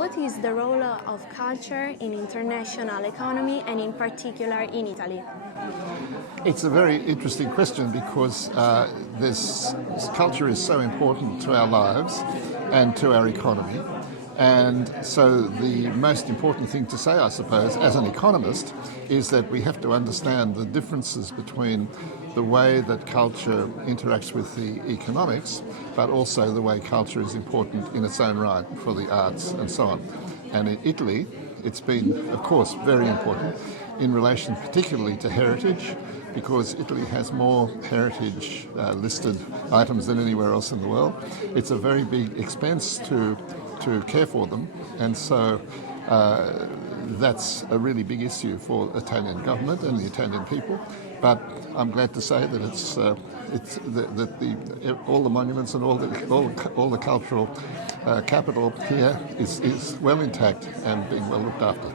What is the role of culture in international economy and in particular in Italy? It's a very interesting question because this culture is so important to our lives and to our economy. And so the most important thing to say, I suppose, as an economist, is that we have to understand the differences between the way that culture interacts with the economics, but also the way culture is important in its own right for the arts and so on. And in Italy, it's been, of course, very important in relation particularly to heritage, because Italy has more heritage listed items than anywhere else in the world. It's a very big expense to care for them, and so that's a really big issue for the Italian government and the Italian people. But I'm glad to say that all the monuments and all the cultural capital here is well intact and being well looked after.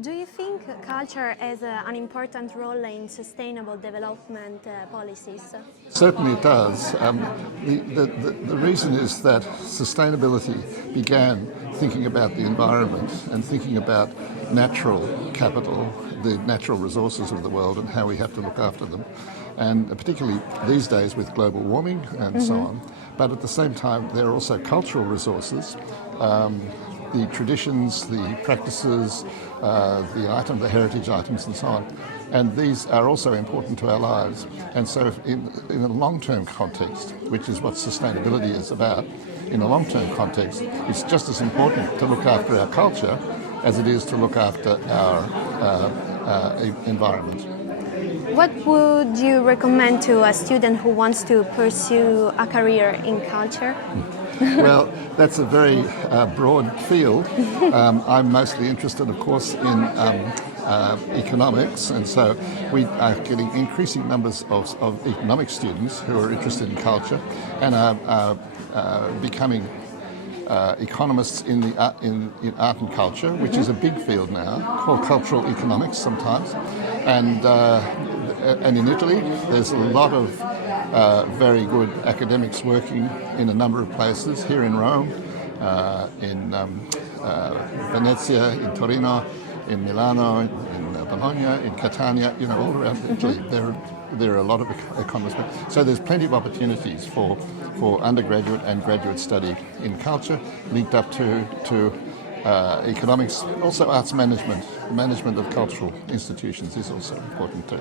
Do you think culture has an important role in sustainable development policies? Certainly it does. The reason is that sustainability began thinking about the environment and thinking about natural capital, the natural resources of the world and how we have to look after them, and particularly these days with global warming and so on. But at the same time, there are also cultural resources, the traditions, the practices, the heritage items and so on. And these are also important to our lives. And so in a long-term context, which is what sustainability is about, in a long-term context, it's just as important to look after our culture as it is to look after our environment. What would you recommend to a student who wants to pursue a career in culture? Well, that's a very broad field. I'm mostly interested, of course, in economics, and so we are getting increasing numbers of economic students who are interested in culture and are becoming economists in art and culture, which is a big field now, called cultural economics sometimes. And in Italy, there's a lot of very good academics working in a number of places, here in Rome, in Venezia, in Torino, in Milano, in Bologna, in Catania, all around Italy. There are a lot of economists. So there's plenty of opportunities for undergraduate and graduate study in culture, linked up to economics. Also arts management. Management of cultural institutions is also important too.